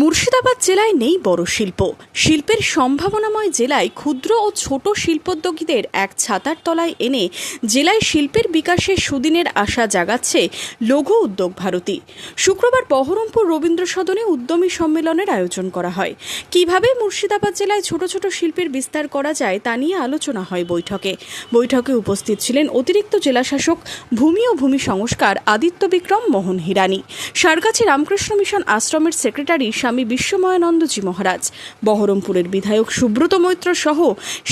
মুর্শিদাবাদ জেলায় নেই বড় শিল্প। শিল্পের সম্ভাবনাময় জেলায় ক্ষুদ্র ও ছোট শিল্পোদ্যোগীদের এক ছাতার তলায় এনে জেলায় শিল্পের বিকাশের সুদিনের আশা জাগাচ্ছে লঘু উদ্যোগ ভারতী। শুক্রবার বহরমপুর রবীন্দ্র সদনে উদ্যমী সম্মেলনের আয়োজন করা হয়। কিভাবে মুর্শিদাবাদ জেলায় ছোট ছোট শিল্পের বিস্তার করা যায় তা নিয়ে আলোচনা হয় বৈঠকে উপস্থিত ছিলেন অতিরিক্ত জেলাশাসক ভূমি ও ভূমি সংস্কার আদিত্য বিক্রম মোহন হিরানি, সারগাছি রামকৃষ্ণ মিশন আশ্রমের সেক্রেটারি স্বামী বিশ্বময়ানন্দজি মহারাজ, বহরমপুরের বিধায়ক সুব্রত মৈত্র সহ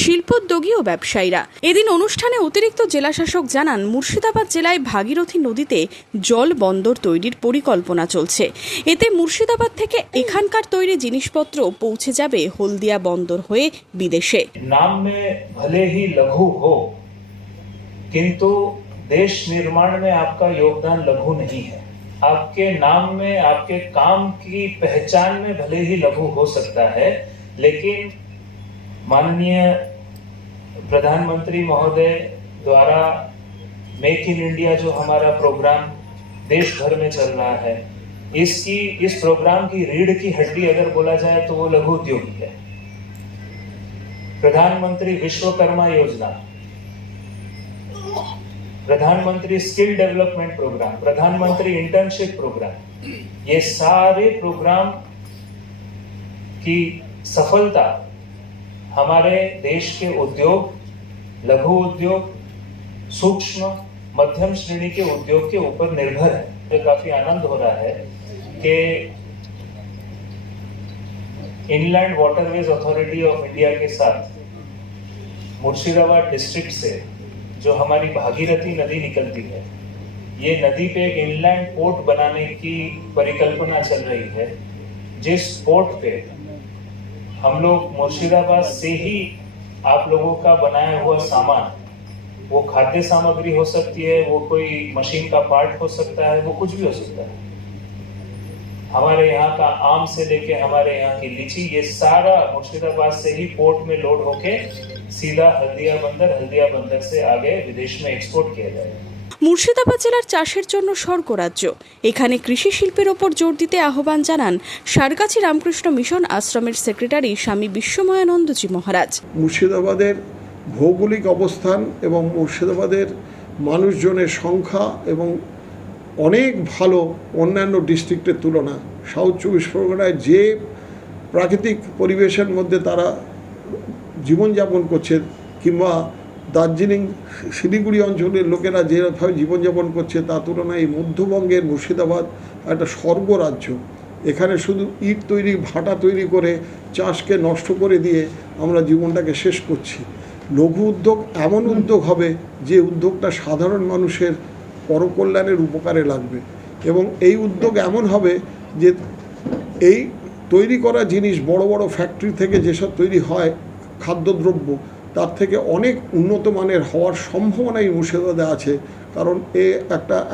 শিল্পোদ্যোগী ও ব্যবসায়ীরা। এদিন অনুষ্ঠানে অতিরিক্ত জেলাশাসক জানান, মুর্শিদাবাদ জেলায় ভাগীরথী নদীতে জল বন্দর তৈরির পরিকল্পনা চলছে। এতে মুর্শিদাবাদ থেকে এখানকার তৈরি জিনিসপত্র পৌঁছে যাবে হলদিয়া বন্দর হয়ে বিদেশে। नाम में भले ही लघु हो, किंतु देश निर्माण में आपका योगदान लघु नहीं है। आपके नाम में, आपके काम की पहचान में भले ही लघु हो सकता है, लेकिन माननीय प्रधानमंत्री महोदय द्वारा मेक इन इंडिया जो हमारा प्रोग्राम देश भर में चल रहा है, इस प्रोग्राम की रीढ़ की हड्डी अगर बोला जाए तो वो लघु उद्योग है। प्रधानमंत्री विश्वकर्मा योजना, प्रधानमंत्री स्किल डेवलपमेंट प्रोग्राम, प्रधानमंत्री इंटर्नशिप प्रोग्राम, ये सारे प्रोग्राम की सफलता हमारे देश के उद्योग, लघु उद्योग, सूक्ष्म मध्यम श्रेणी के उद्योग के ऊपर निर्भर है। मुझे काफी आनंद हो रहा है कि inland waterways authority of India के साथ मुर्शिदाबाद डिस्ट्रिक्ट से जो हमारी भागीरथी नदी निकलती है, ये नदी पे एक इनलैंड पोर्ट बनाने की परिकल्पना चल रही है, जिस पोर्ट पे हम लोग मुर्शिदाबाद से ही आप लोगों का बनाया हुआ सामान, वो खाद्य सामग्री हो सकती है, वो कोई मशीन का पार्ट हो सकता है, वो कुछ भी हो सकता है, हमारे यहाँ का आम से लेके हमारे यहाँ की लीची, ये सारा मुर्शिदाबाद से ही पोर्ट में लोड होके सीधा हल्दिया बंदर से आगे विदेश में एक्सपोर्ट किया जाएगा। মুর্শিদাবাদ জেলার চাষের জন্য স্বর্গরাজ্য। এখানে কৃষি শিল্পের ওপর জোর দিতে আহ্বান জানান সারগাছি রামকৃষ্ণ মিশন আশ্রমের সেক্রেটারি স্বামী বিশ্বময়ানন্দজি মহারাজ। মুর্শিদাবাদের ভৌগোলিক অবস্থান এবং মুর্শিদাবাদের মানুষজনের সংখ্যা এবং অনেক ভালো অন্যান্য ডিস্ট্রিক্টের তুলনা। সাউথ চব্বিশ পরগনায় যে প্রাকৃতিক পরিবেশের মধ্যে তারা জীবনযাপন করছে, কিংবা দার্জিলিং শিলিগুড়ি অঞ্চলের লোকেরা যেভাবে জীবনযাপন করছে, তার তুলনায় এই মধ্যবঙ্গের মুর্শিদাবাদ একটা স্বর্গরাজ্য। এখানে শুধু ইট তৈরি, ভাটা তৈরি করে চাষকে নষ্ট করে দিয়ে আমরা জীবনটাকে শেষ করছি। লঘু উদ্যোগ এমন উদ্যোগ হবে যে উদ্যোগটা সাধারণ মানুষের পরকল্যাণের উপকারে লাগবে, এবং এই উদ্যোগ এমন হবে যে এই তৈরি করা জিনিস বড় বড় ফ্যাক্টরি থেকে যেসব তৈরি হয় খাদ্যদ্রব্য, তার থেকে অনেক উন্নত মানের হওয়ার সম্ভাবনাই মুর্শিদাবাদে আছে। কারণ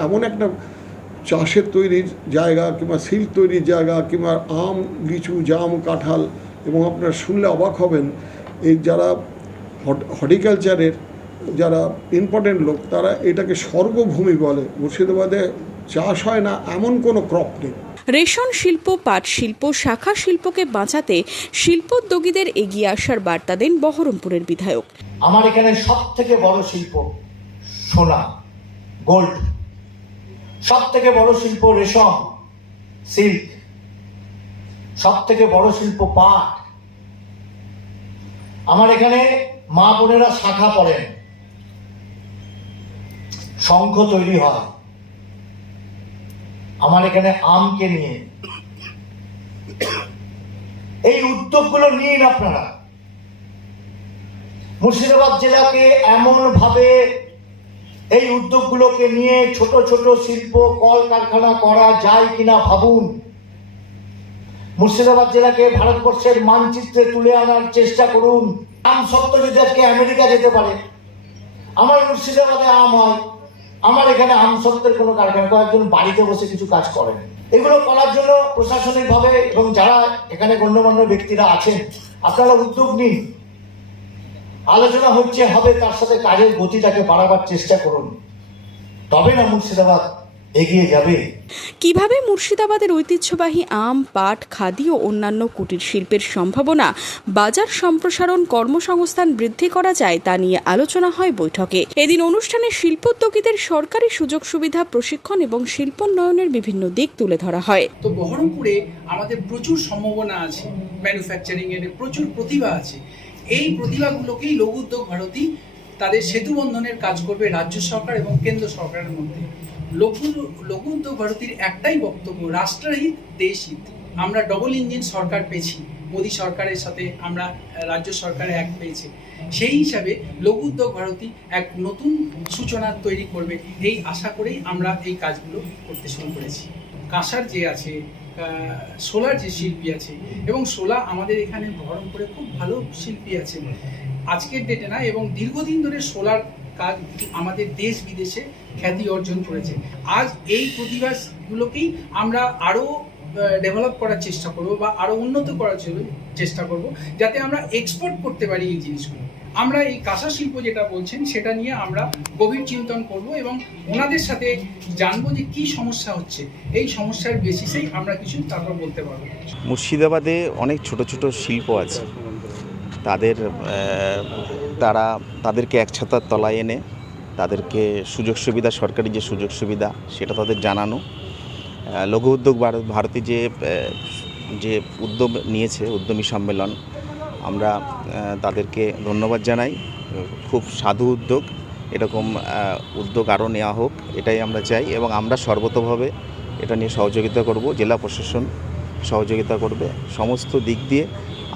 এমন একটা চাষের তৈরির জায়গা, কিংবা সিল্ক তৈরির জায়গা, কিংবা আম, লিচু, জাম, কাঁঠাল, এবং আপনারা শুনলে অবাক হবেন, এই যারা হর্টিকালচারের যারা ইম্পর্টেন্ট লোক, তারা এটাকে স্বর্গভূমি বলে। মুর্শিদাবাদে চাষ হয় না এমন কোনো ক্রপ নেই। রেশন শিল্প, পাট শিল্প, শাখা শিল্পকে বাঁচাতে শিল্পোদ্যোগীদের এগিয়ে আসার বার্তা দেন বহরমপুরের বিধায়ক। আমার এখানে সব থেকে বড় শিল্প সোনা, গোল্ড, সব থেকে বড় শিল্প রেশম, সিল্ক, সব থেকে বড় শিল্প পাট। আমার এখানে মা বোনেরা শাখা পড়েন, শঙ্খ তৈরি হয় আমার এখানে আমকে নিয়ে। এই উদ্যোগগুলো নিন আপনারা। মুর্শিদাবাদ জেলাকে এমন ভাবে এই উদ্যোগগুলোকে নিয়ে ছোট ছোট শিল্প কল কারখানা করা যায় কিনা ভাবুন। মুর্শিদাবাদ জেলাকে ভারতবর্ষের মানচিত্রে তুলে আনার চেষ্টা করুন। আম সত্ত্ব যদি আজকে আমেরিকা যেতে পারে, আমার মুর্শিদাবাদে আম হয়, আমার এখানে আম সত্ত্বের কোনো কারখানা, কয়েকজন বাড়িতে বসে কিছু কাজ করেন। এগুলো করার জন্য প্রশাসনিকভাবে এবং যারা এখানে গণ্যমান্য ব্যক্তিরা আছেন, আপনারা উদ্যোগ নিন। আলোচনা হবে, তার সাথে কাজের গতিটাকে বাড়াবার চেষ্টা করুন। তবে না মুর্শিদাবাদ এগিয়ে যাবে। কিভাবে মুর্শিদাবাদের ঐতিহ্যবাহী আম, পাট, খাদি ও অন্যান্য কুটির শিল্পের সম্ভাবনা, বাজার সম্প্রসারণ, কর্মসংস্থান বৃদ্ধি করা যায় তা নিয়ে আলোচনা হয় বৈঠকে। এদিন অনুষ্ঠানে শিল্পোদ্যোগীদের সরকারি সুযোগ সুবিধা, প্রশিক্ষণ এবং শিল্পোন্নয়নের বিভিন্ন দিক তুলে ধরা হয়। তো বহরমপুরে আমাদের প্রচুর সম্ভাবনা আছে, ম্যানুফ্যাকচারিং এর প্রচুর প্রতিভা আছে। এই প্রতিভাগুলোকেই লঘু উদ্যোগ ভারতী তাদের সেতু বন্ধনের কাজ করবে রাজ্য সরকার এবং কেন্দ্র সরকারের মধ্যে। লঘু উদ্যোগ ভারতীর একটাই বক্তব্য, রাষ্ট্রহিত দেশহিত। আমরা ডবল ইঞ্জিন সরকার পেয়েছি, মোদী সরকারের সাথে আমরা রাজ্য সরকারে এক পেয়েছি। সেই হিসাবে লঘু উদ্যোগ ভারতী এক নতুন সূচনা তৈরি করবে, এই আশা করেই আমরা এই কাজগুলো করতে শুরু করেছি। কাঁসার যে আছে, সোলার যে শিল্পী আছে, এবং সোলা আমাদের এখানে বহরমপুরে খুব ভালো শিল্পী আছে আজকের ডেটে না, এবং দীর্ঘদিন ধরে সোলার কাজ আমাদের দেশ বিদেশে খ্যাতি অর্জন করেছে। আজ এই প্রতিভাগুলোকেই আমরা আরও ডেভেলপ করার চেষ্টা করব বা আরও উন্নত করার চেষ্টা করব, যাতে আমরা এক্সপোর্ট করতে পারি এই জিনিসগুলো। আমরা এই কাঁসা শিল্প যেটা বলছেন সেটা নিয়ে আমরা গভীর চিন্তন করব এবং ওনাদের সাথে জানবো যে কী সমস্যা হচ্ছে, এই সমস্যার বেসিসেই আমরা কিছু তারপর বলতে পারবো। মুর্শিদাবাদে অনেক ছোট ছোট শিল্প আছে, তাদেরকে এক ছাতার তলায় এনে তাদেরকে সুযোগ সুবিধা, সরকারি যে সুযোগ সুবিধা সেটা তাদের জানানো। লঘু উদ্যোগ ভারতী যে উদ্যোগ নিয়েছে, উদ্যমী সম্মেলন, আমরা তাদেরকে ধন্যবাদ জানাই। খুব সাধু উদ্যোগ, এরকম উদ্যোগ আরও নেওয়া হোক এটাই আমরা চাই, এবং আমরা সর্বতোভাবে এটা নিয়ে সহযোগিতা করব। জেলা প্রশাসন সহযোগিতা করবে সমস্ত দিক দিয়ে,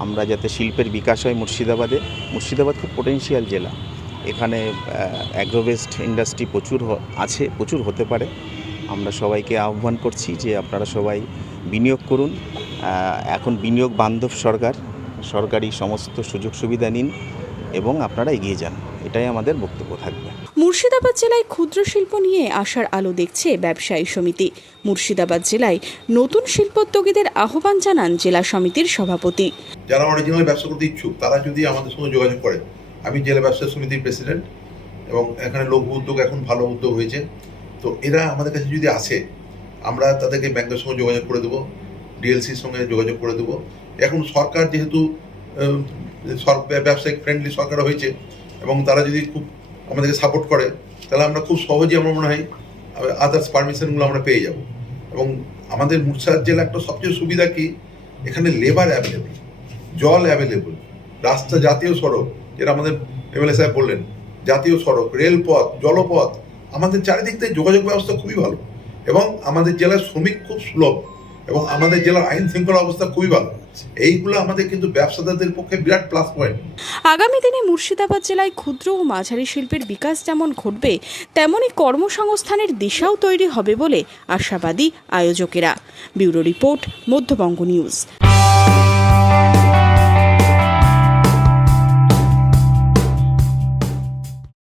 আমরা যাতে শিল্পের বিকাশ হয় মুর্শিদাবাদ খুব পোটেনশিয়াল জেলা, এখানে অ্যাগ্রোবেস্ট ইন্ডাস্ট্রি প্রচুর হতে পারে। আমরা সবাইকে আহ্বান করছি যে আপনারা সবাই বিনিয়োগ করুন। এখন বিনিয়োগ বান্ধব সরকারি সমস্ত সুযোগ সুবিধা নিন এবং আপনারা এগিয়ে যান, এটাই আমাদের বক্তব্য থাকবে। মুর্শিদাবাদ জেলায় ক্ষুদ্র শিল্প নিয়ে আশার আলো দেখছে ব্যবসায়ী সমিতি। মুর্শিদাবাদ জেলায় নতুন শিল্পোদ্যোগীদের আহ্বান জানান জেলা সমিতির সভাপতি। যারা অরিজিনাল ব্যবসা করতে ইচ্ছুক তারা যদি আমাদের সঙ্গে যোগাযোগ করে, আমি জেলা ব্যবসা সমিতির প্রেসিডেন্ট, এবং এখানে লঘু উদ্যোগ এখন ভালো উদ্যোগ হয়েছে, তো এরা আমাদের কাছে যদি আসে আমরা তাদেরকে ব্যাংকের সঙ্গে যোগাযোগ করে দেবো, ডিএলসির সঙ্গে যোগাযোগ করে দেবো। এখন সরকার যেহেতু ব্যবসায়িক ফ্রেন্ডলি সরকার হয়েছে, এবং তারা যদি খুব আমাদেরকে সাপোর্ট করে, তাহলে আমরা খুব সহজেই আমার মনে হয় আদার্স পারমিশনগুলো আমরা পেয়ে যাব। এবং আমাদের মুর্শিদাবাদ জেলা একটা সবচেয়ে সুবিধা কি, এখানে লেবার অ্যাভেলেবল, জল অ্যাভেলেবল, রাস্তা, জাতীয় সড়ক, যেটা আমাদের এমএলএ সাহেব বললেন, জাতীয় সড়ক, রেলপথ, জলপথ, আমাদের চারিদিক থেকে যোগাযোগ ব্যবস্থা খুবই ভালো, এবং আমাদের জেলার শ্রমিক খুব সুলভ, এবং আমাদের জেলার আইন শৃঙ্খলা অবস্থা খুবই ভালো। এইগুলো আমাদের কিন্তু ব্যবসাদারদের পক্ষে বিরাট প্লাস পয়েন্ট। আগামী দিনে মুর্শিদাবাদ জেলায় ক্ষুদ্র ও মাঝারি শিল্পের বিকাশ যেমন ঘটবে, তেমনই কর্মসংস্থানের দিশাও তৈরি হবে বলে আশাবাদী আয়োজকেরা। Bureau report, Madhyabanga news.